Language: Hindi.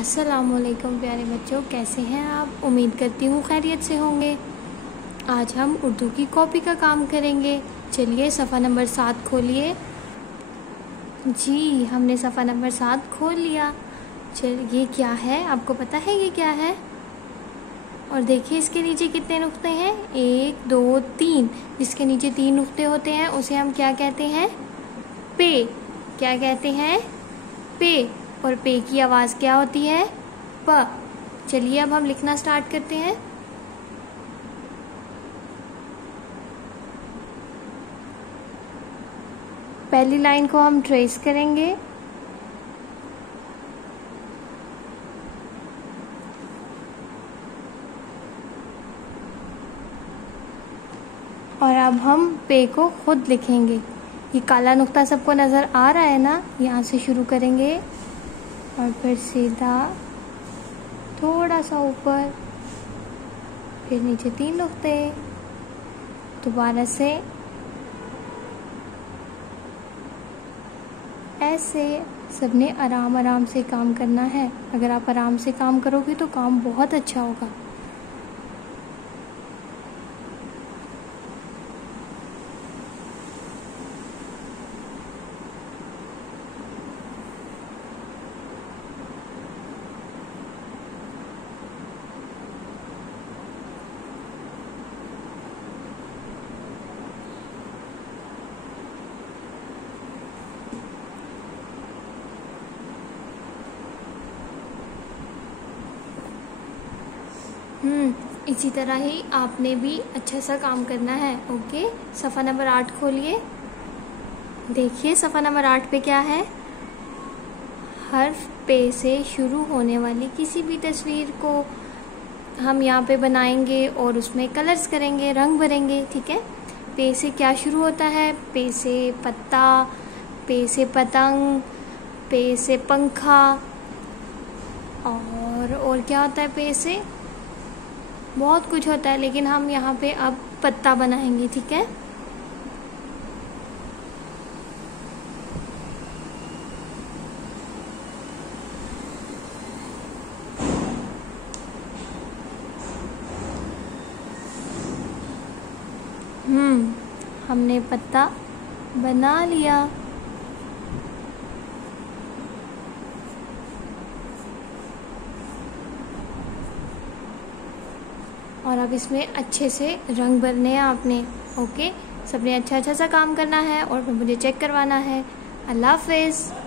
अस्सलामुअलैकुम प्यारे बच्चों, कैसे हैं आप। उम्मीद करती हूँ खैरियत से होंगे। आज हम उर्दू की कॉपी का काम करेंगे। चलिए सफ़ा नंबर 7 खोलिए। जी, हमने सफ़ा नंबर 7 खोल लिया। चलिए, ये क्या है, आपको पता है ये क्या है? और देखिए इसके नीचे कितने नुक्ते हैं, 1 2 3। जिसके नीचे 3 नुक्ते होते हैं उसे हम क्या कहते हैं? पे। क्या कहते हैं? पे। और पे की आवाज़ क्या होती है? प। चलिए अब हम लिखना स्टार्ट करते हैं। पहली लाइन को हम ट्रेस करेंगे। और अब हम पे को खुद लिखेंगे। ये काला नुक्ता सबको नज़र आ रहा है ना? यहाँ से शुरू करेंगे और फिर सीधा थोड़ा सा ऊपर, फिर नीचे 3 नुक्ते, दोबारा से ऐसे। सबने आराम आराम से काम करना है। अगर आप आराम से काम करोगे तो काम बहुत अच्छा होगा। इसी तरह ही आपने भी अच्छा सा काम करना है। ओके, सफ़ा नंबर 8 खोलिए। देखिए सफ़ा नंबर 8 पे क्या है? हर्फ पे से शुरू होने वाली किसी भी तस्वीर को हम यहाँ पे बनाएंगे और उसमें कलर्स करेंगे, रंग भरेंगे। ठीक है, पे से क्या शुरू होता है? पे से पत्ता, पे से पतंग, पे से पंखा, और क्या होता है पे से? बहुत कुछ होता है, लेकिन हम यहाँ पे अब पत्ता बनाएंगे। ठीक है, हमने पत्ता बना लिया। और अब इसमें अच्छे से रंग भरने हैं आपने। ओके, सबने अच्छा अच्छा सा काम करना है और मुझे चेक करवाना है। अल्लाह हाफ़िज़।